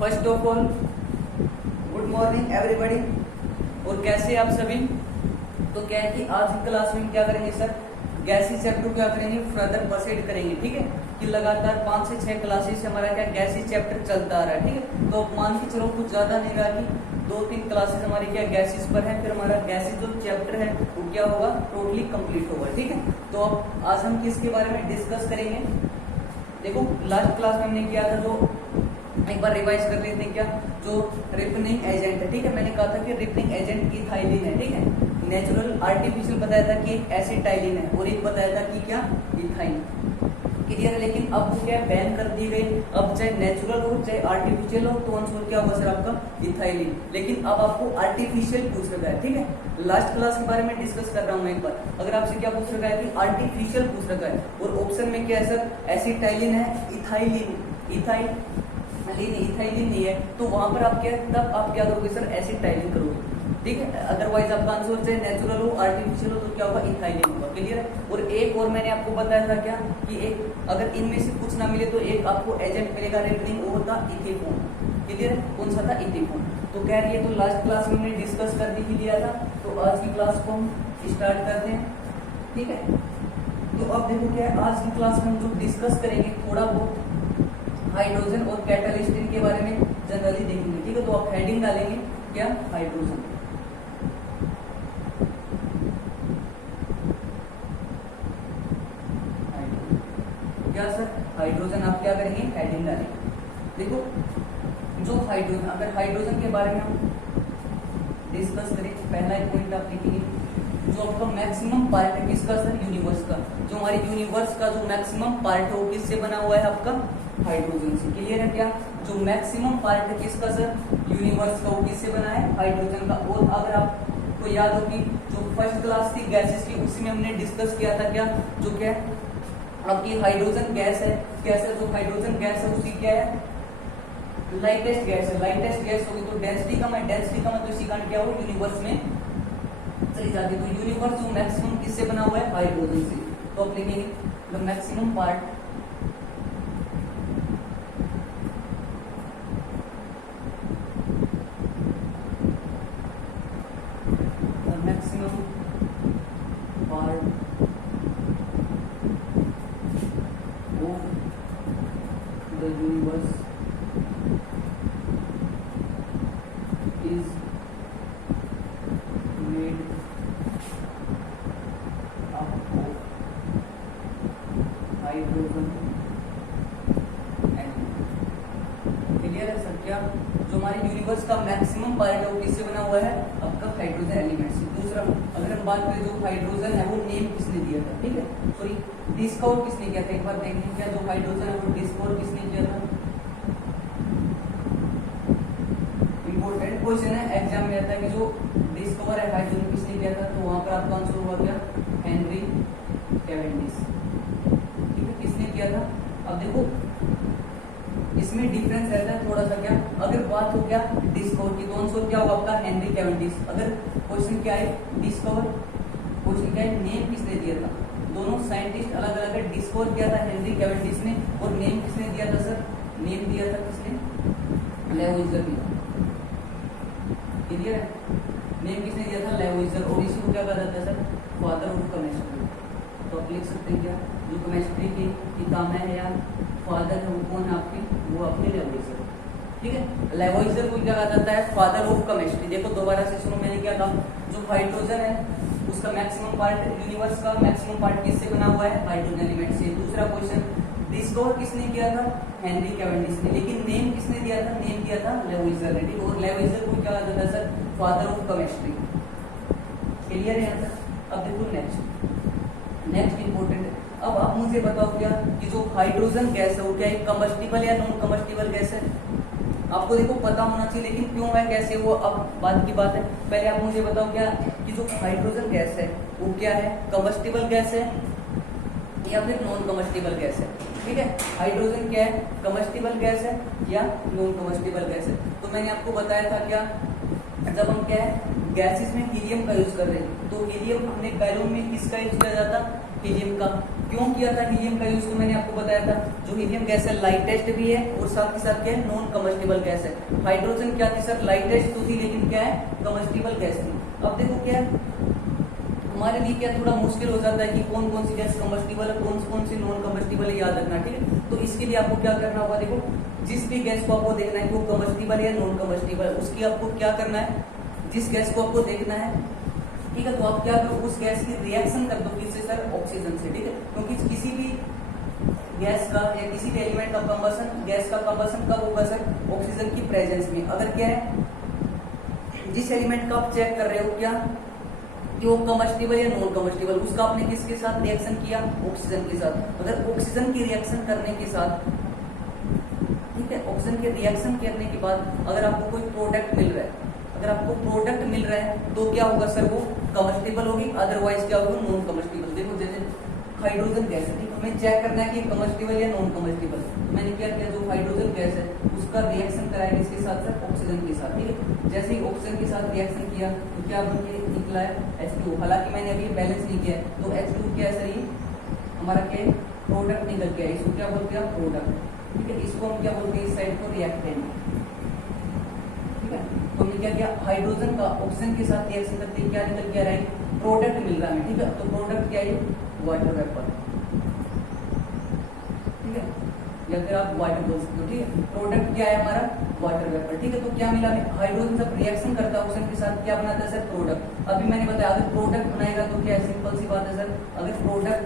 First of all good morning everybody. और कैसे आप सभी। तो क्या है कि आज की क्लास में क्या करेंगे सर, गैसी चैप्टर क्या करेंगे, फर्दर प्रोसीड करेंगे। ठीक है कि लगातार 5 से 6 क्लासेस हमारा क्या गैसी चैप्टर चलता आ रहा है। ठीक है, तो मान के चलो कुछ ज्यादा नहीं रहा कि 2-3 क्लासेस हमारी क्या गैसेस पर है, फिर हमारा गैसेस जो चैप्टर है वो क्या होगा, टोटली कंप्लीट होगा। ठीक है, तो अब आज हम किसके बारे में डिस्कस करेंगे। देखो लास्ट क्लास में हमने किया था, जो एक बार रिवाइज कर लेते हैं क्या, जो रिपनिंग एजेंट है। ठीक है, मैंने कहा था कि रिपनिंग एजेंट इथाइलिन है। ठीक है, नेचुरल आर्टिफिशियल बताया था कि एसिटाइलिन है, और एक बताया था कि क्या इथाइन। क्लियर है, लेकिन अब वो क्या बैन कर दी गई। अब चाहे नेचुरल हो चाहे आर्टिफिशियल हो, तो आंसर क्या होगा सर आपका इथाइलिन। लेकिन अब आपको आर्टिफिशियल पूछ रखा है। ठीक है, लास्ट क्लास के बारे में डिस्कस कर रहा हूँ एक बार। अगर आपसे क्या पूछ रखा है कि आर्टिफिशियल पूछ रखा है, और ऑप्शन में क्या है सर, एसिटाइलिन है, इथाइलिन नहीं है, तो वहां पर आप क्या, तब आप क्या करोगे सर, एसिटाइलिन करोगे। ठीक है, अदरवाइज आपका आंसर चाहे नेचुरल हो आर्टिफिशियल हो तो क्या होगा, इथाइलिन होगा। क्लियर है। और एक और मैंने आपको बताया था क्या कि एक अगर इनमें से कुछ ना मिले तो एक आपको एजेंट मिलेगा रिपनिंग, वो था इथेफोन। क्लियर है, कौन सा था, इथेफोन। तो कह रही है, तो लास्ट क्लास में हमने डिस्कस कर दी लिया था, तो आज की क्लास को हम स्टार्ट करते हैं। ठीक है, तो अब देखो क्या है, आज की क्लास में हम जो डिस्कस करेंगे थोड़ा बहुत हाइड्रोजन और कैटालिस्ट के बारे में जनरली देखेंगे। ठीक है, तो आप हेडिंग डालेंगे क्या, हाइड्रोजन। क्या सर, हाइड्रोजन आप क्या करेंगे, हेडिंग डालेंगे। देखो जो हाइड्रोजन, अगर हाइड्रोजन के बारे में हम डिस्कस करें, पहला एक पॉइंट आप लिखेंगे, जो आपका मैक्सिमम पार्ट है किसका सर, यूनिवर्स का। जो हमारे यूनिवर्स का जो मैक्सिमम पार्ट है वो किससे बना हुआ है, आपका हाइड्रोजन से। क्लियर है क्या, जो मैक्सिमम पार्ट है किसका सर, यूनिवर्स का, वो किससे बना है, हाइड्रोजन का। और अगर आपको याद हो कि जो फर्स्ट क्लास की गैसेस की, उसी में हमने डिस्कस किया था क्या, जो क्या आपकी हाइड्रोजन गैस है, कैसे जो हाइड्रोजन गैस है उसकी क्या है, लाइटेस्ट गैस है। लाइटेस्ट गैस होगी तो डेंसिटी कम है, डेंसिटी कम है तो इसी कारण क्या हो, यूनिवर्स में चली जाती है। तो यूनिवर्स जो मैक्सिमम किससे बना हुआ है, हाइड्रोजन से। तो आप लिखेंगे द मैक्सिमम पार्ट का मैक्सिमम पार्ट है वो किससे बना हुआ है, आपका हाइड्रोजन एलिमेंट से। दूसरा अगर हम बात करें, जो हाइड्रोजन है वो नेम किसने दिया था, ठीक है, सॉरी डिस्कवर किसने किया था, एक बार देखेंगे क्या, जो हाइड्रोजन है वो डिस्कवर किसने किया था। इंपॉर्टेंट क्वेश्चन है, एग्जाम में आता है कि जो डिस्कवर है हाइड्रोजन किसने किया था, तो वहां पर आपका आंसर हुआ क्या, हेनरी कैवेंडिश। ठीक है, किसने किया था। अब देखो इसमें डिफरेंस रहता है थोड़ा सा क्या, अगर बात हो क्या डिस्कवर की, तो आंसर क्या होगा आपका, हेनरी कैवेंडिश। अगर क्वेश्चन क्या है डिस्कवर, क्वेश्चन क्या है नेम किसने दिया था, दोनों साइंटिस्ट अलग अलग है। डिस्कवर किया था हेनरी कैवेंडिश ने, और नेम किसने दिया था सर, नेम दिया था किसने, लेवोइजर ने। क्लियर है, नेम किसने दिया था, लेवोइजर। और इसी को क्या कहा जाता है सर, फादर ऑफ केमिस्ट्री। तो आप लिख सकते हैं क्या, जो केमिस्ट्री की पितामह है या फादर है वो कौन है आपके, वो आपके लेवोइजर। ठीक है, लेवोइजर को क्या कहा जाता है, फादर ऑफ केमिस्ट्री। देखो दोबारा से सुनो, मैंने क्या कहा, जो हाइड्रोजन है उसका मैक्सिमम पार्ट, यूनिवर्स का मैक्सिमम पार्ट किससे बना हुआ है, हाइड्रोजन एलिमेंट से। दूसरा क्वेश्चन, डिस्कवर किसने किया था, हेनरी कैवेंडिश ने, लेकिन नेम किसने दिया था, नेम दिया था लेवोइजर ने। ठीक, और लेवोइजर को क्या कहा जाता है sir, father of chemistry. Clear है यहाँ तक। अब देखो नेक्स्ट इंपॉर्टेंट है। अब आप मुझे बताओ क्या कि जो हाइड्रोजन गैस है वो क्या एक कम्बस्टिबल या नॉन कम्बस्टिबल गैस है। आपको देखो पता होना चाहिए, लेकिन क्यों है कैसे वो अब बात की बात है। पहले आप मुझे बताओ क्या कि जो हाइड्रोजन गैस है वो क्या है, कम्बस्टिबल गैस है या फिर नॉन कम्बस्टिबल गैस है। ठीक है, हाइड्रोजन क्या है, कम्बस्टिबल गैस है या नॉन कम्बस्टिबल गैस है। तो मैंने आपको बताया था क्या, जब हम क्या है गैसेस में हीलियम का यूज कर रहे हैं, तो हीलियम हमने बैलून में किसका यूज किया जाता, हीलियम का। क्यों किया था हीलियम का यूज, तो मैंने आपको बताया था जो हीलियम गैस है लाइटेस्ट भी है और साथ के साथ क्या है नॉन कम्बस्टिबल गैस है। हाइड्रोजन क्या थी सर, लाइटेस्ट तो थी लेकिन क्या है कम्बस्टिबल गैस थी। अब देखो क्या है हमारे लिए क्या थोड़ा मुश्किल हो जाता है कि कौन कौन सी गैस कम्बस्टिबल है कौन कौन सी नॉन कम्बस्टिबल है याद रखना, ठीक है। तो इसके लिए आपको क्या करना होगा, देखो जिस भी गैस को आपको देखना है कि वो कम्बस्टिबल या नॉन कम्बस्टिबल है, उसकी आपको क्या करना है, जिस गैस को आपको देखना है, ठीक है, तो आप क्या करो उस गैस की रिएक्शन कर दो किससे सर, ऑक्सीजन से, ठीक है। क्योंकि किसी भी गैस का या किसी भी एलिमेंट का कंबसन, गैस का कंबसन कब होगा सर, ऑक्सीजन की प्रेजेंस में। अगर क्या है जिस एलिमेंट का आप चेक कर रहे हो क्या कि वो कम्बस्टिबल या नॉन कम्बस्टिबल, उसका आपने किसके साथ रिएक्शन किया, ऑक्सीजन के साथ। अगर ऑक्सीजन की रिएक्शन करने के साथ, ठीक है, ऑक्सीजन के रिएक्शन करने के बाद अगर आपको कोई प्रोडक्ट मिल रहा है, अगर आपको प्रोडक्ट मिल रहा है तो क्या होगा सर, वो कम्बस्टिबल होगी, अदरवाइज क्या होगा नॉन कम्बस्टिबल। देखो जैसे हाइड्रोजन गैस है, ठीक है, हमें चेक करना है कि कम्बस्टिबल या नॉन कम्बस्टिबल, तो मैंने क्या किया, जो हाइड्रोजन गैस है उसका रिएक्शन कराया किसके साथ सर, ऑक्सीजन के साथ, ठीक है। जैसे ही ऑक्सीजन के साथ रिएक्शन किया तो क्या बन के निकला है H2। हालांकि मैंने अभी बैलेंस नहीं किया है, तो H2 क्या है सर, ये हमारा क्या प्रोडक्ट निकल गया, इसको क्या बोलते हैं प्रोडक्ट, ठीक है। इसको हम क्या बोलते हैं, इस साइड को रिएक्टेंट, ठीक है। तो हमने क्या किया, हाइड्रोजन का ऑक्सीजन के साथ रिएक्शन करते क्या निकल गया है, प्रोडक्ट मिल रहा है, ठीक है। तो प्रोडक्ट क्या है, वाटर वेपर, ठीक है, या फिर आप वाटर बोल सकते हो, ठीक है। प्रोडक्ट क्या है हमारा, वाटर वेपर, ठीक है। तो क्या मिला हमें, हाइड्रोजन जब रिएक्शन करता है ऑक्सीजन के साथ क्या बनाता है सर, प्रोडक्ट। अभी मैंने बताया अगर प्रोडक्ट बनाएगा तो क्या है, सिंपल सी बात है सर, अगर प्रोडक्ट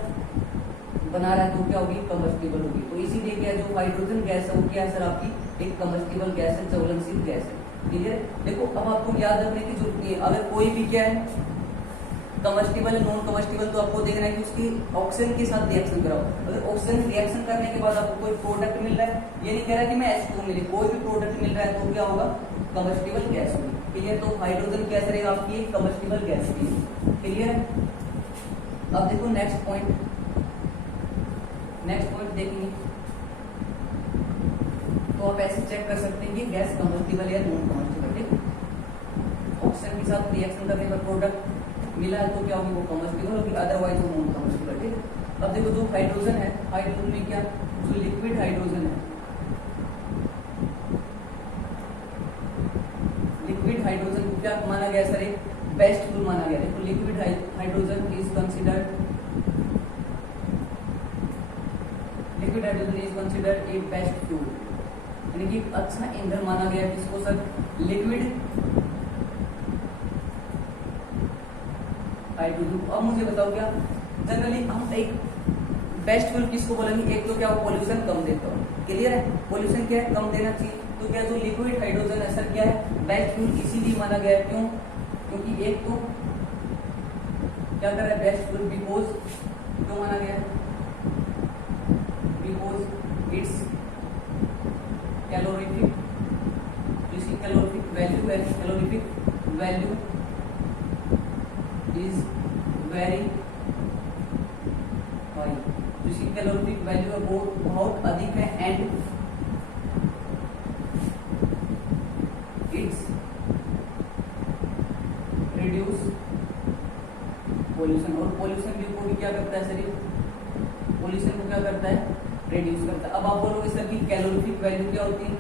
बना रहा है तो क्या होगी, कम्बस्टिबल होगी। तो इसीलिए क्या जो हाइड्रोजन गैस है वो क्या है सर, आपकी एक कम्बस्टिबल गैस है, ज्वलनशील गैस है, क्लियर है। देखो अब आपको याद रखने की जरूरत नहीं है, अगर कोई भी क्या है कम्बस्टिबल है नॉन कम्बस्टिबल, तो आपको देखना है कि उसकी ऑक्सीजन के साथ रिएक्शन कराओ। अगर ऑक्सीजन रिएक्शन करने के बाद आपको कोई प्रोडक्ट मिल रहा है, ये नहीं कह रहा कि मैं H2 मिले, कोई भी प्रोडक्ट मिल रहा है तो क्या होगा, कम्बस्टिबल गैस होगी, क्लियर। तो हाइड्रोजन गैस रहेगा आपकी एक कम्बस्टिबल गैस की, क्लियर है। अब देखो नेक्स्ट पॉइंट देखेंगे तो आप ऐसे चेक कर सकते हैं कि गैस कम्बस्टिबल या नॉन कम्बस्टिबल, ठीक। ऑक्सीजन के साथ रिएक्शन करने पर प्रोडक्ट मिला है तो क्या होगी, वो कम्बस्टिबल होगी, अदरवाइज वो नॉन कम्बस्टिबल, ठीक। अब देखो जो हाइड्रोजन है, हाइड्रोजन में क्या, जो लिक्विड हाइड्रोजन है, लिक्विड हाइड्रोजन को क्या माना गया सर, एक बेस्ट फ्यूल माना गया। देखो liquid hydrogen is considered, liquid hydrogen is considered a best fuel, यानी कि अच्छा ईंधन माना गया किसको सर, लिक्विड हाइड्रोजन। अब मुझे बताओ क्या जनरली हम एक बेस्ट फ्यूल किसको बोलेंगे, एक तो क्या वो पोल्यूशन कम देता हो, क्लियर है, पोल्यूशन क्या है कम देना चाहिए। तो क्या जो लिक्विड हाइड्रोजन है सर क्या है बेस्ट फ्यूल, इसीलिए माना गया है, क्यों, क्योंकि एक तो क्या कर रहा है बेस्ट फ्यूल, बिकॉज क्यों माना गया है, बिकॉज इट्स कैलोरीफिक, इसकी कैलोरीफिक वैल्यू है, calorific value is very high, जिसकी कैलोरीफिक वैल्यू है वो बहुत अधिक है, एंड इट्स रिड्यूस पोल्यूशन, और पोल्यूशन भी को भी क्या करता है सर, पोल्यूशन को क्या करता है, रिड्यूस करता है। अब आप बोलोगे सर कि कैलोरीफिक वैल्यू क्या होती है,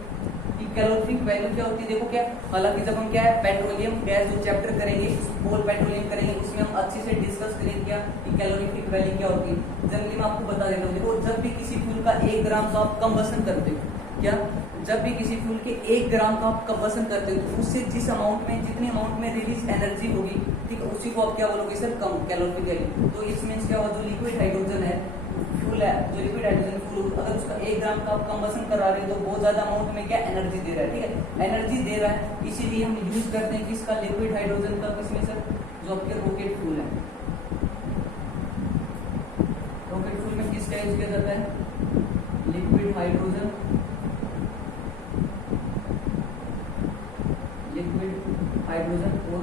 कि कैलोरीफिक वैल्यू क्या होती है, देखो क्या, हालांकि जब हम क्या है पेट्रोलियम गैस जो चैप्टर करेंगे, कोल पेट्रोलियम करेंगे, उसमें हम अच्छे से डिस्कस करेंगे क्या कि कैलोरीफिक वैल्यू क्या होती है। जनरली मैं आपको बता देता हूँ, देखो जब भी किसी फ्यूल का 1 ग्राम का आप कंबसन करते हो, क्या जब भी किसी फ्यूल के 1 ग्राम का आप कंबसन करते हो तो उससे जिस अमाउंट में, जितनी अमाउंट में रिलीज एनर्जी होगी, ठीक है, उसी को आप क्या बोलोगे सर, कम कैलोरीफिक वैल्यू। तो इसमें क्या होगा, जो लिक्विड हाइड्रोजन है फ्यूल है, जो लिक्विड हाइड्रोजन फ्यूल, अगर उसका 1 ग्राम का आप कंबसन करा रहे हो तो बहुत ज्यादा अमाउंट में क्या एनर्जी दे रहा है, ठीक है, एनर्जी दे रहा है, इसीलिए हम यूज करते हैं किसका, लिक्विड हाइड्रोजन का, किसमें सर, जो आपके रॉकेट फ्यूल है, रॉकेट फ्यूल में किसका यूज किया जाता है, लिक्विड हाइड्रोजन, लिक्विड हाइड्रोजन और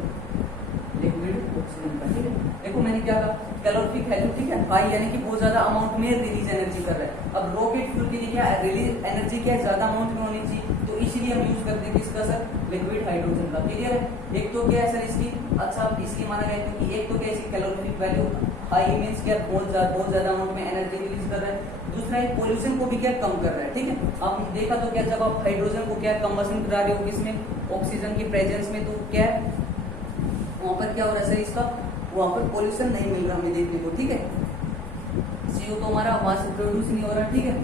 लिक्विड ऑक्सीजन का, ठीक है। देखो मैंने क्या कहा, कैलोरीफिक वैल्यू, ठीक है, हाई यानी कि बहुत ज्यादा अमाउंट में रिलीज एनर्जी कर रहा है। अब रॉकेट फ्यूल के लिए क्या रिलीज एनर्जी क्या है, ज्यादा अमाउंट में होनी चाहिए, तो इसीलिए हम यूज करते हैं किसका सर, लिक्विड हाइड्रोजन का, क्लियर है। एक तो क्या है सर इसकी, अच्छा इसकी माना गया क्योंकि एक तो क्या इसकी कैलोरीफिक वैल्यू हाई मीन्स क्या बहुत ज्यादा अमाउंट में एनर्जी रिलीज कर रहा है। दूसरा है पोल्यूशन को भी क्या कम कर रहा है, ठीक है। आपने देखा तो क्या जब आप हाइड्रोजन को क्या कंबशन करा रहे हो किसमें, ऑक्सीजन की प्रेजेंस में, तो क्या है वहां पर क्या हो रहा है सर, इसका वहां पर पोल्यूशन नहीं मिल रहा हमें देखने को, ठीक है। CO तो हमारा वहां से प्रोड्यूस नहीं हो रहा, ठीक है।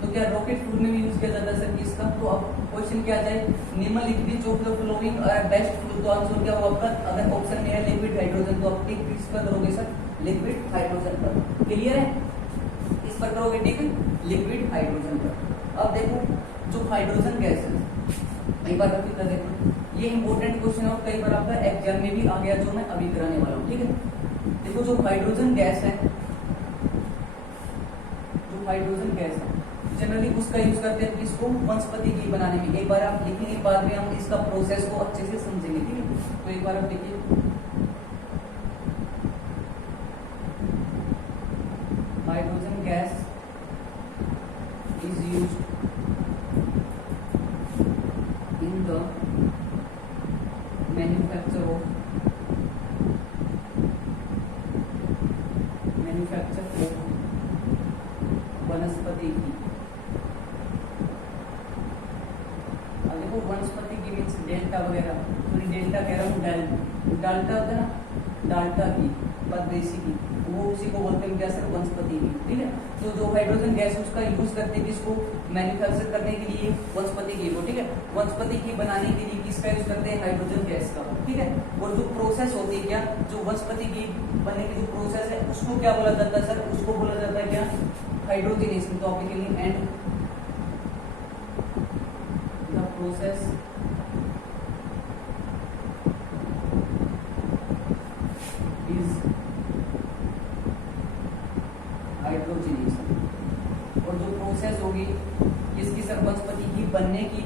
तो क्या रॉकेट फ्यूल में भी यूज किया जाता है सर किसका, तो अब क्वेश्चन क्या आ जाए, निम्नलिखित of the flowing best fuel, तो आंसर क्या होगा आपका, अगर ऑप्शन में है लिक्विड हाइड्रोजन तो आप टिक किस पर करोगे सर, लिक्विड हाइड्रोजन पर। क्लियर है, इस पर करोगे टिक लिक्विड हाइड्रोजन पर। अब देखो जो हाइड्रोजन गैस है, एक बार रिपीट कर देखो, ये इंपॉर्टेंट क्वेश्चन और कई बार आपका एग्जाम में भी आ गया जो मैं अभी कराने वाला हूँ, ठीक है। देखो जो हाइड्रोजन गैस है, जो हाइड्रोजन गैस है जनरली उसका यूज करते हैं किसको, वनस्पति घी बनाने में। एक बार आप लिखेंगे, बाद में हम इसका प्रोसेस को अच्छे से समझेंगे, ठीक है। तो एक बार आप देखिए, hydrogen gas is used in the manufacture of वनस्पति घी। अब देखो वनस्पति घी मीन्स डेल्टा वगैरह, सॉरी डेल्टा कह रहा हूँ, डाल्टा होता है ना, डाल्टा घी, परदेसी घी, वो उसी को बोलते हैं क्या सर, वनस्पति घी, ठीक है। तो जो हाइड्रोजन गैस उसका यूज करते हैं किसको, मैन्युफैक्चर करने के लिए वनस्पति घी को, ठीक है। वनस्पति घी बनाने के लिए किसका यूज करते हैं, हाइड्रोजन गैस का, ठीक है। और जो प्रोसेस होती है क्या, जो वनस्पति घी बनने की जो प्रोसेस है उसको क्या बोला जाता है सर, उसको बोला जाता है क्या, हाइड्रोजनेशन। तो आप लिखेंगे and the process is hydrogenation. और जो प्रोसेस होगी किसकी सर, वनस्पति घी बनने की,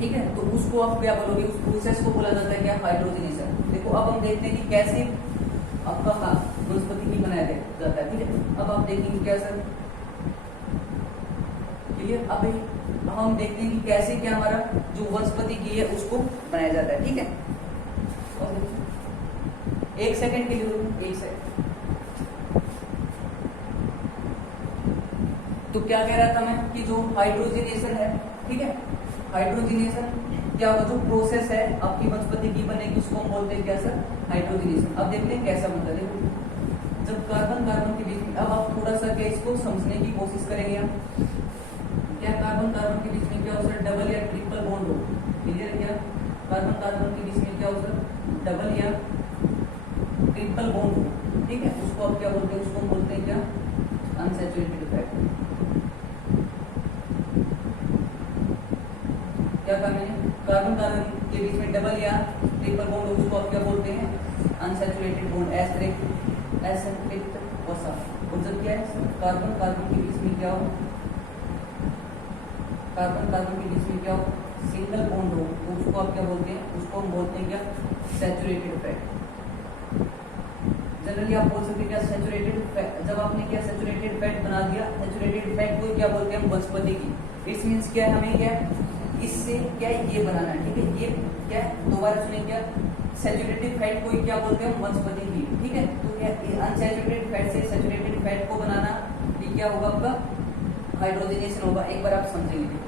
ठीक है। तो उसको आप क्या बोलोगे, उस प्रोसेस को बोला जाता है क्या, हाइड्रोजनेशन। देखो अब हम देखते हैं कि कैसे आपका वनस्पति घी बनाया जाता है, ठीक है। अब आप देखेंगे क्या सर, क्लियर। अब हम देखते हैं कि कैसे क्या हमारा जो वनस्पति घी है उसको बनाया जाता है, ठीक है। एक सेकंड के लिए, एक सेकंड। तो क्या कह रहा था मैं कि जो हाइड्रोजनेशन है, ठीक है, हाइड्रोजनेशन क्या होगा, जो प्रोसेस है आपकी वनस्पति घी बनेगी उसको हम बोलते हैं क्या सर, हाइड्रोजनेशन। अब देखते हैं कैसा बनता है। देखो जब कार्बन कार्बन के बीच में, अब आप थोड़ा सा क्या इसको समझने की कोशिश करेंगे हम, क्या कार्बन कार्बन के बीच में क्या हो सर, डबल या ट्रिपल बॉन्ड हो, क्लियर है क्या, कार्बन कार्बन के बीच में क्या हो सर, डबल या ट्रिपल बॉन्ड हो, ठीक है। उसको आप क्या बोलते हैं, उसको हम बोलते हैं क्या, अनसैचुरेटेड फैट। क्या कहा मैंने, कार्बन कार्बन के बीच में डबल या ट्रिपल बॉन्ड, उसको आप क्या बोलते हैं, अनसैचुरेटेड बॉन्ड, एसिड वसा। और जब क्या है कार्बन कार्बन के बीच में क्या हो, कार्बन कार्बन के बीच में क्या हो, सिंगल बॉन्ड हो, तो उसको आप क्या बोलते हैं, उसको हम बोलते हैं क्या, सैचुरेटेड फैट। जनरली आप बोल सकते हैं क्या, सैचुरेटेड फैट। जब आपने क्या सैचुरेटेड फैट बना दिया, सैचुरेटेड फैट को क्या बोलते हैं हम, वनस्पति की। इट्स मींस क्या है, हमें क्या इससे क्या ये बनाना है, ठीक है। ये क्या दोबारा सुनिए, क्या सैचुरेटेड फैट को क्या बोलते हैं हम, वनस्पति की, ठीक है। तो क्या अनसैचुरेटेड फैट से सैचुरेटेड फैट को बनाना, ये क्या होगा आपका, हाइड्रोजनेशन होगा। एक बार आप समझेंगे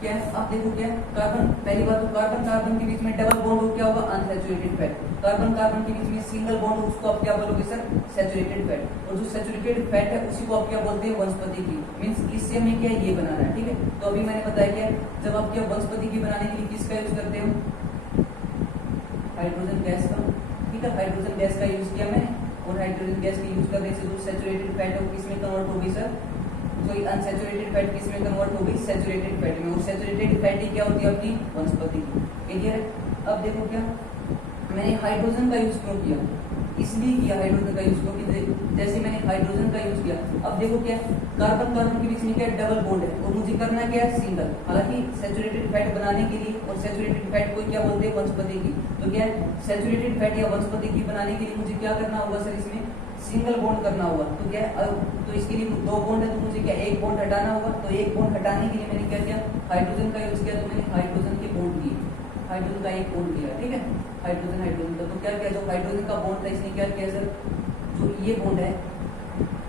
क्या है, आप देखो क्या कार्बन, पहली बात तो कार्बन कार्बन के बीच में डबल बॉन्ड हो, क्या होगा, अनसैचुरेटेड फैट। कार्बन कार्बन के बीच में सिंगल बॉन्ड हो, उसको आप क्या बोलोगे सर, सैचुरेटेड फैट। और जो सैचुरेटेड फैट है उसी को आप क्या बोलते हैं, वनस्पति की। मींस इससे हमें क्या ये बनाना है, ठीक है। तो अभी मैंने बताया क्या, जब आप क्या वनस्पति की बनाने के लिए किसका यूज करते हो, हाइड्रोजन गैस का, ठीक है। हाइड्रोजन गैस का यूज किया मैंने, और हाइड्रोजन गैस के यूज करने से जो सैचुरेटेड फैट है वो किसमें कन्वर्ट होगी सर, तो अनसैचुरेटेड फैट किसमें कन्वर्ट होगी, सैचुरेटेड फैट में। और सैचुरेटेड फैट ही क्या होती है अपनी, वनस्पति की, क्लियर है। अब देखो क्या मैंने हाइड्रोजन का यूज क्यों किया, इसलिए किया हाइड्रोजन का यूज क्योंकि जैसे मैंने हाइड्रोजन का यूज किया, अब देखो क्या कार्बन कार्बन के बीच में क्या डबल बॉन्ड है, और मुझे करना क्या है, सिंगल। हालांकि सैचुरेटेड फैट बनाने के लिए, और सैचुरेटेड फैट को क्या बोलते हैं, वनस्पति की। तो क्या है सैचुरेटेड फैट या वनस्पति की बनाने के लिए मुझे क्या करना होगा सर, इसमें सिंगल बॉन्ड करना होगा। तो क्या है, तो इसके लिए दो बॉन्ड है, तो मुझे क्या एक बॉन्ड हटाना होगा। तो एक बॉन्ड हटाने के लिए मैंने क्या किया, हाइड्रोजन का यूज किया। तो मैंने हाइड्रोजन के बॉन्ड किए, हाइड्रोजन का एक बॉन्ड किया, ठीक है, हाइड्रोजन हाइड्रोजन का। तो क्या किया, जो हाइड्रोजन का बॉन्ड था इसने क्या किया सर, जो ये बॉन्ड है,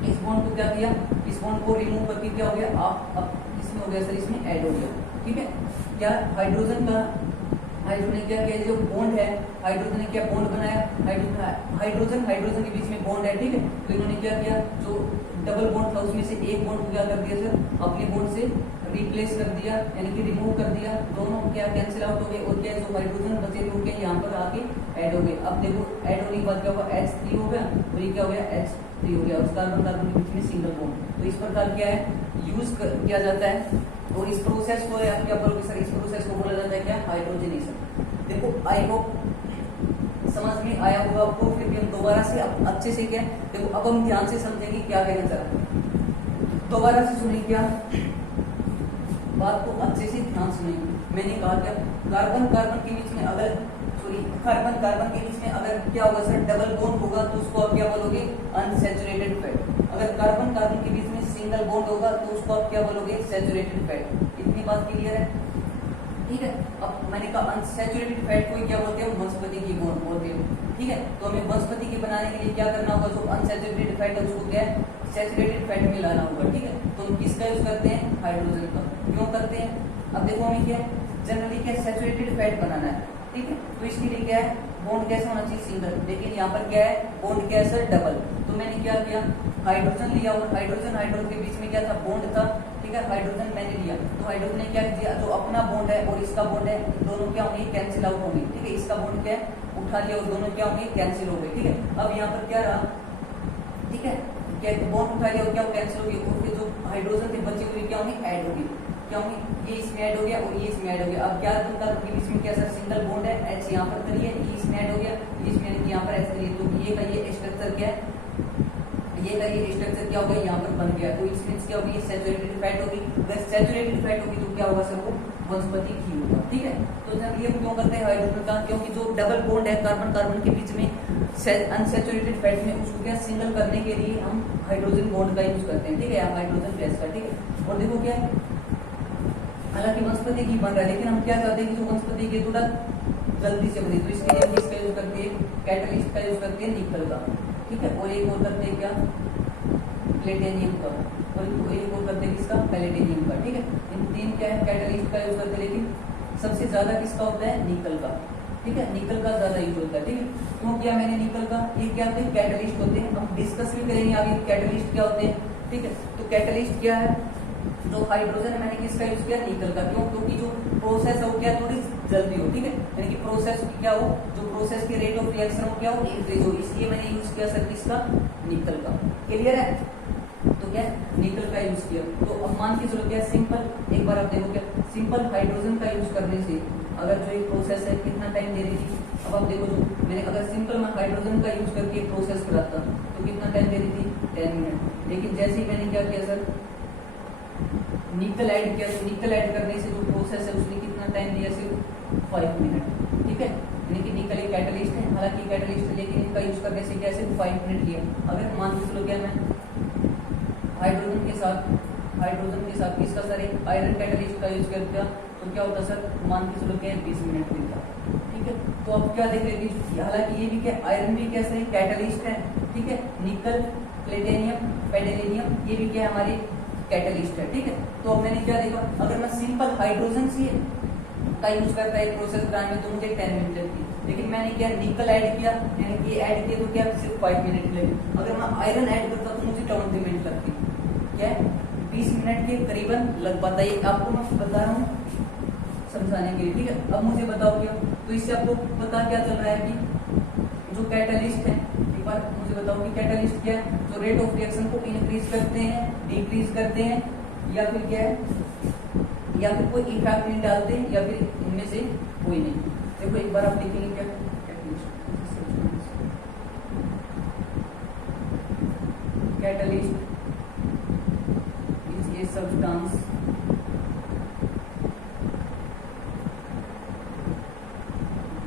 इस बॉन्ड को क्या किया, इस बॉन्ड को रिमूव करके क्या हो गया, आप अब इसमें हो गया सर, इसमें ऐड हो गया। ठीक है, क्या हाइड्रोजन ने क्या किया, जो बॉन्ड है, हाइड्रोजन ने क्या बॉन्ड बनाया, हाइड्रोजन के बीच में बॉन्ड है। ठीक है, तो इन्होंने क्या किया, जो डबल बॉन्ड था उसमें से एक बॉन्ड को क्या कर दिया सर, अपने बॉन्ड से रिप्लेस कर दिया, यानी कि रिमूव कर दिया, दोनों क्या कैंसिल आउट हो गए, और क्या जो हाइड्रोजन बचे थे वो क्या यहाँ पर आके ऐड हो गए। अब देखो ऐड होने के बाद क्या होगा, H3 हो गया, और ये क्या हो गया, H3 हो गया, और कार्बन कार्बन के बीच में सिंगल बॉन्ड। तो इस प्रकार क्या है, यूज किया जाता है। और इस प्रोसेस को आप क्या बोलोगे सर, इस प्रोसेस को बोला जाता है क्या, हाइड्रोजनेशन। देखो आई होप समझ में आया होगा आपको, फिर भी हम दोबारा से अच्छे से क्या, देखो अब हम ध्यान से समझेंगे क्या कहना चाह रहे हैं। दोबारा से सुनिए, क्या बात को अच्छे से ध्यान सुनिए। मैंने कहा क्या, कार्बन कार्बन के बीच में अगर कार्बन कार्बन के बीच में अगर क्या होगा सर, डबल बॉन्ड होगा तो उसको आप क्या बोलोगे, अनसैचुरेटेड फैट। अगर कार्बन कार्बन के बीच में सिंगल बॉन्ड होगा तो उसको आप क्या बोलोगे, सैचुरेटेड फैट। इतनी बात क्लियर है? ठीक है, अब मैंने कहा अनसैचुरेटेड फैट को क्या बोलते हैं, वनस्पति की बॉन्ड बोलते हैं। ठीक है, तो हमें वनस्पति की बनाने के लिए क्या करना होगा, जो अनसैचुरेटेड फैट है उसको क्या है, सैचुरेटेड फैट में लाना होगा। ठीक है, तो हम किसका यूज करते हैं, हाइड्रोजन का। क्यों करते हैं, अब देखो हमें क्या जनरली क्या सैचुरेटेड फैट बनाना है। ठीक है, तो इसके लिए क्या है, बॉन्ड कैसे होना चाहिए, सिंगल, लेकिन यहाँ पर क्या है, बॉन्ड क्या है सर, डबल। तो मैंने क्या किया, हाइड्रोजन लिया, और हाइड्रोजन के बीच में क्या था, बॉन्ड था। ठीक है, हाइड्रोजन मैंने लिया, तो हाइड्रोजन ने क्या किया, जो अपना बॉन्ड है और इसका बॉन्ड है, दोनों क्या होंगे, कैंसिल आउट होंगे। ठीक है, इसका बॉन्ड क्या है, उठा लिया, और दोनों क्या होंगे, कैंसिल हो गए। ठीक है, अब यहाँ पर क्या रहा, ठीक है, क्या बॉन्ड उठा लिया और क्या कैंसिल हो गई, और फिर जो हाइड्रोजन थे बचे हुए क्या होंगे, ऐड हो गए। क्या होंगे, ये इसमें ऐड हो गया और ये इसमें ऐड हो गया। अब क्या के बीच में क्या सर, सिंगल बॉन्ड है, H यहाँ पर करिए, ये इसमें ऐड हो गया, ये इसमें यहाँ पर H करिए, तो ये का ये स्ट्रक्चर क्या है, ये का ये स्ट्रक्चर क्या हो गया, यहाँ पर बन गया। तो इसमें क्या होगी, सैचुरेटेड फैट होगी। अगर सैचुरेटेड फैट होगी तो क्या होगा सर, वो वनस्पति घी होगा। ठीक है, तो जब ये क्यों करते हैं हाइड्रोजन का, क्योंकि जो डबल बॉन्ड है कार्बन कार्बन के बीच में अनसैचुरेटेड फैट में, उसको क्या सिंगल करने के लिए हम हाइड्रोजन बॉन्ड का यूज करते हैं। ठीक है, हाइड्रोजन गैस का। ठीक है, और देखो क्या है, हालांकि वनस्पति घी बन रहा है, लेकिन हम क्या चाहते हैं कि जो वनस्पति घी थोड़ा जल्दी से बने, तो इसके लिए हम इसका यूज करते हैं, कैटलिस्ट का यूज करते हैं, निकल का। ठीक है, और एक और करते हैं क्या, प्लेटिनियम का, और एक और करते हैं किसका, पैलेडियम का। ठीक है, इन तीन क्या है, कैटलिस्ट का यूज करते हैं, लेकिन सबसे ज्यादा किसका होता है, निकल का। ठीक है, निकल का ज्यादा यूज होता है। ठीक है, क्यों किया मैंने निकल का, ये क्या होते हैं, कैटलिस्ट होते हैं। हम डिस्कस भी करेंगे आगे कैटलिस्ट क्या होते हैं। ठीक है, तो कैटलिस्ट क्या है, जो हाइड्रोजन मैंने किसका यूज किया, निकल का। क्यों, क्योंकि जो प्रोसेस है वो क्या थोड़ी जल्दी हो। ठीक है, यानी कि प्रोसेस की क्या हो, जो प्रोसेस की रेट ऑफ रिएक्शन हो क्या हो, इंक्रीज हो, इसलिए मैंने यूज किया सर किसका, निकल का। क्लियर है, तो क्या निकल का यूज किया। तो अब मान के चलो क्या सिंपल, एक बार आप देखो क्या सिंपल हाइड्रोजन का यूज करने से अगर जो एक प्रोसेस है कितना टाइम दे रही थी। अब आप देखो, जो मैंने अगर सिंपल मैं हाइड्रोजन का यूज करके प्रोसेस कराता तो कितना टाइम दे रही थी, 10 मिनट। लेकिन जैसे ही मैंने क्या किया सर, निकल ऐड किया, तो निकल ऐड करने से जो प्रोसेस है उसने कितना टाइम दिया, सिर्फ 5 मिनट। ठीक है, यानी कि निकल एक कैटलिस्ट है, हालांकि कैटलिस्ट है, लेकिन इनका यूज करने से क्या सिर्फ 5 मिनट लिया। अगर मान के चलो क्या मैं हाइड्रोजन के साथ किसका सर, एक आयरन कैटलिस्ट का यूज करता तो क्या होता सर, मान के चलो क्या 20 मिनट मिलता। ठीक है, तो अब क्या देख रहे हैं, हालांकि ये भी क्या आयरन भी कैसे कैटलिस्ट है। ठीक है, निकल, प्लेटिनियम, पैडेलियम ये भी क्या हमारे कैटलिस्ट है। ठीक है, तो अब मैंने क्या देखा, अगर मैं सिंपल हाइड्रोजन से का यूज करता है प्रोसेस कराने में तो मुझे 10 मिनट लगती, लेकिन मैंने क्या निकल ऐड किया, यानी कि ऐड किया तो क्या सिर्फ 5 मिनट लगे। अगर मैं आयरन ऐड करता तो मुझे 20 मिनट लगती, क्या 20 मिनट के करीबन लग पाता है। आपको मैं बता रहा हूँ समझाने के लिए। ठीक है, अब मुझे बताओ क्या, तो इससे आपको पता क्या चल रहा है कि जो कैटलिस्ट है, एक बार मुझे बताओ कि कैटलिस्ट क्या है, जो रेट ऑफ रिएक्शन को इंक्रीज करते हैं, डिक्रीज करते हैं, या फिर क्या है, या फिर कोई इफेक्ट नहीं डालते, या फिर इनमें से कोई नहीं। देखो एक बार आप देखेंगे क्या catalyst is a substance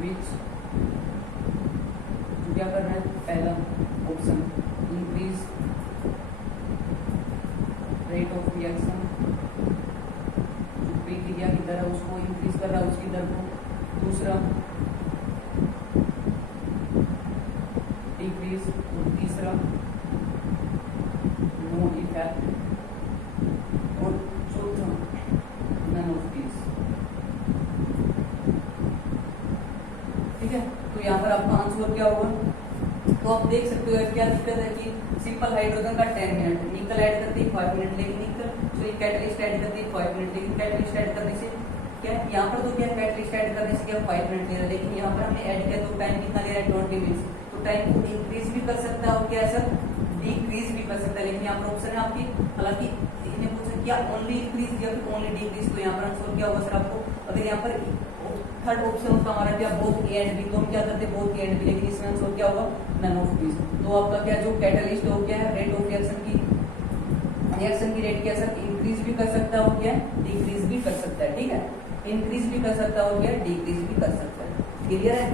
which, क्या करना है, पहला option increase rate of reaction, प्रक्रिया की दर उसको इंक्रीज कर रहा है, उसकी दर को। दूसरा डिक्रीज, और तीसरा नो इफेक्ट, और चौथा नन ऑफ दिस। ठीक है, तो यहाँ पर आपका आंसर क्या होगा? तो आप देख सकते हो क्या दिक्कत है कि सिंपल हाइड्रोजन का 10 मिनट, निकल ऐड करते ही 5 मिनट, लेकिन निकल जो कैटलिस्ट ऐड करते ही 5 मिनट, लेकिन कैटलिस्ट ऐड करने से क्या यहाँ पर तो क्या कैटलिस्ट ऐड करने से क्या 5 मिनट ले रहा है, लेकिन यहाँ पर हमने ऐड किया तो टाइम कितना ले रहा है 20 मिनट। तो टाइम को इंक्रीज भी कर सकता है और क्या सर डिक्रीज भी कर सकता है, लेकिन यहाँ पर ऑप्शन है आपकी, हालांकि इन्हें पूछा क्या ओनली इंक्रीज या फिर ओनली डिक्रीज, तो यहाँ पर आंसर क्या होगा सर आपको, अगर यहाँ पर थर्ड ऑप्शन होता हमारा क्या बोथ ए एंड बी, तो हम क्या करते बोथ ए एंड बी, लेकिन इसमें आंसर क्या होगा नन ऑफ दिस। तो आपका क्या जो कैटलिस्ट हो गया है रेट ऑफ रिएक्शन की रेट क्या सर इंक्रीज भी कर सकता है और क्या डिक्रीज भी कर सकता है। ठीक है, इंक्रीज भी कर सकता है और क्या डिक्रीज भी कर सकता है। क्लियर है?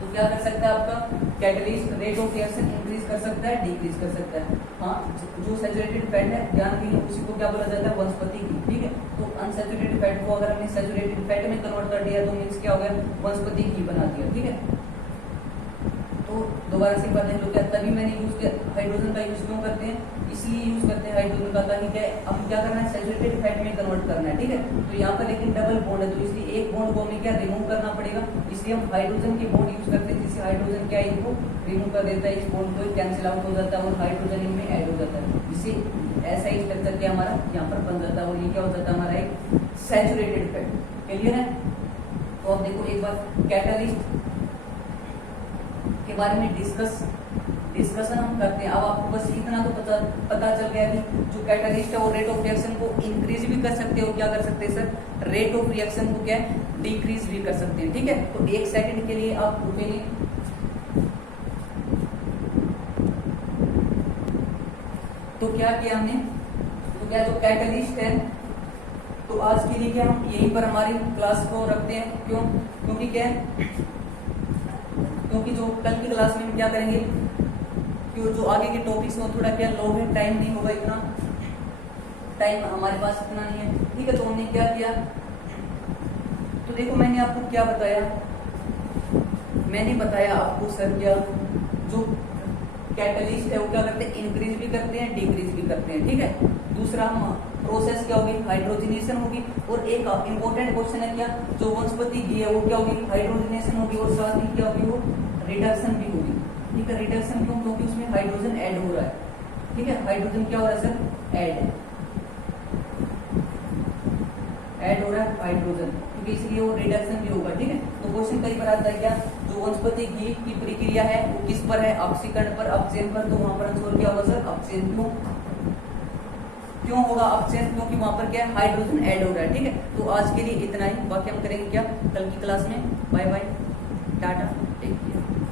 तो क्या कर सकता है आपका catalyst rate of reaction increase कर सकता है, डिक्रीज कर सकता है। हाँ, जो सैचुरेटेड फैट है ध्यान दीजिए उसी को क्या बोला जाता है वनस्पति घी। ठीक है, तो अनसैचुरेटेड फैट को अगर हमने सैचुरेटेड फैट में कन्वर्ट कर दिया तो मींस क्या हो गया वनस्पति घी बना दिया। ठीक है, तो दोबारा से बात देख लो, क्या तभी मैंने यूज किया हाइड्रोजन का यूज क्यों करते हैं, इसलिए यूज करते हैं हाइड्रोजन का ताकि क्या हम क्या करना है सैचुरेटेड फैट में कन्वर्ट करना है। ठीक है, तो यहाँ पर लेकिन डबल बॉन्ड है तो इसलिए एक बॉन्ड को हमें क्या रिमूव करना पड़ेगा, इसलिए हम हाइड्रोजन के बॉन्ड यूज करते हैं, जिससे हाइड्रोजन क्या इनको रिमूव कर देता है, इस बॉन्ड को कैंसिल आउट हो जाता है और हाइड्रोजन इनमें ऐड हो जाता है, जिससे ऐसा ही स्ट्रक्चर क्या हमारा यहाँ पर बन जाता है और ये क्या हो जाता है हमारा एक सैचुरेटेड फैट। क्लियर है? तो अब देखो एक बार कैटलिस्ट के बारे में डिस्कशन हम करते हैं। अब आपको बस इतना तो पता चल गया कि जो कैटलिस्ट है वो रेट ऑफ रिएक्शन को इंक्रीज भी कर सकते हो, क्या कर सकते हैं सर रेट ऑफ रिएक्शन को क्या डिक्रीज भी कर सकते हैं। ठीक है, तो एक सेकंड के लिए आप रुकेंगे। तो क्या किया हमने, तो क्या जो कैटलिस्ट है तो आज के लिए क्या हम यहीं पर हमारी क्लास को रखते हैं। क्यों? क्योंकि क्या है, क्योंकि जो कल की क्लास में हम क्या करेंगे, क्यों जो आगे के टॉपिक्स में थोड़ा क्या लो है, टाइम नहीं होगा, इतना टाइम हमारे पास इतना नहीं है। ठीक है, तो हमने क्या किया, तो देखो मैंने आपको क्या बताया, मैंने बताया आपको सर क्या जो कैटलिस्ट है वो क्या करते हैं इंक्रीज भी करते हैं डिक्रीज भी करते हैं। ठीक है, दूसरा हम प्रोसेस क्या होगी हाइड्रोजनेशन होगी, और एक इंपॉर्टेंट क्वेश्चन है क्या जो वनस्पति घी है वो क्या होगी हाइड्रोजनेशन होगी, और साथ ही क्या होगी वो रिडक्शन भी होगी। ठीक है, रिडक्शन क्यों? क्योंकि उसमें हाइड्रोजन ऐड हो रहा है। ठीक है, हाइड्रोजन क्या हो रहा है सर ऐड हो रहा है हाइड्रोजन, क्योंकि इसलिए वो रिडक्शन भी होगा। ठीक है, तो क्वेश्चन कई बार आता है क्या जो वनस्पति घी की प्रक्रिया है वो किस पर है ऑक्सीकरण पर, अपचयन पर, तो वहां पर आंसर क्या होगा सर अपचयन। क्यों होगा अपचयन? क्योंकि वहां पर क्या हाइड्रोजन ऐड हो रहा है। ठीक है, तो आज के लिए इतना ही, बाकी हम करेंगे क्या कल की क्लास में। Bye bye, ta-ta, take care.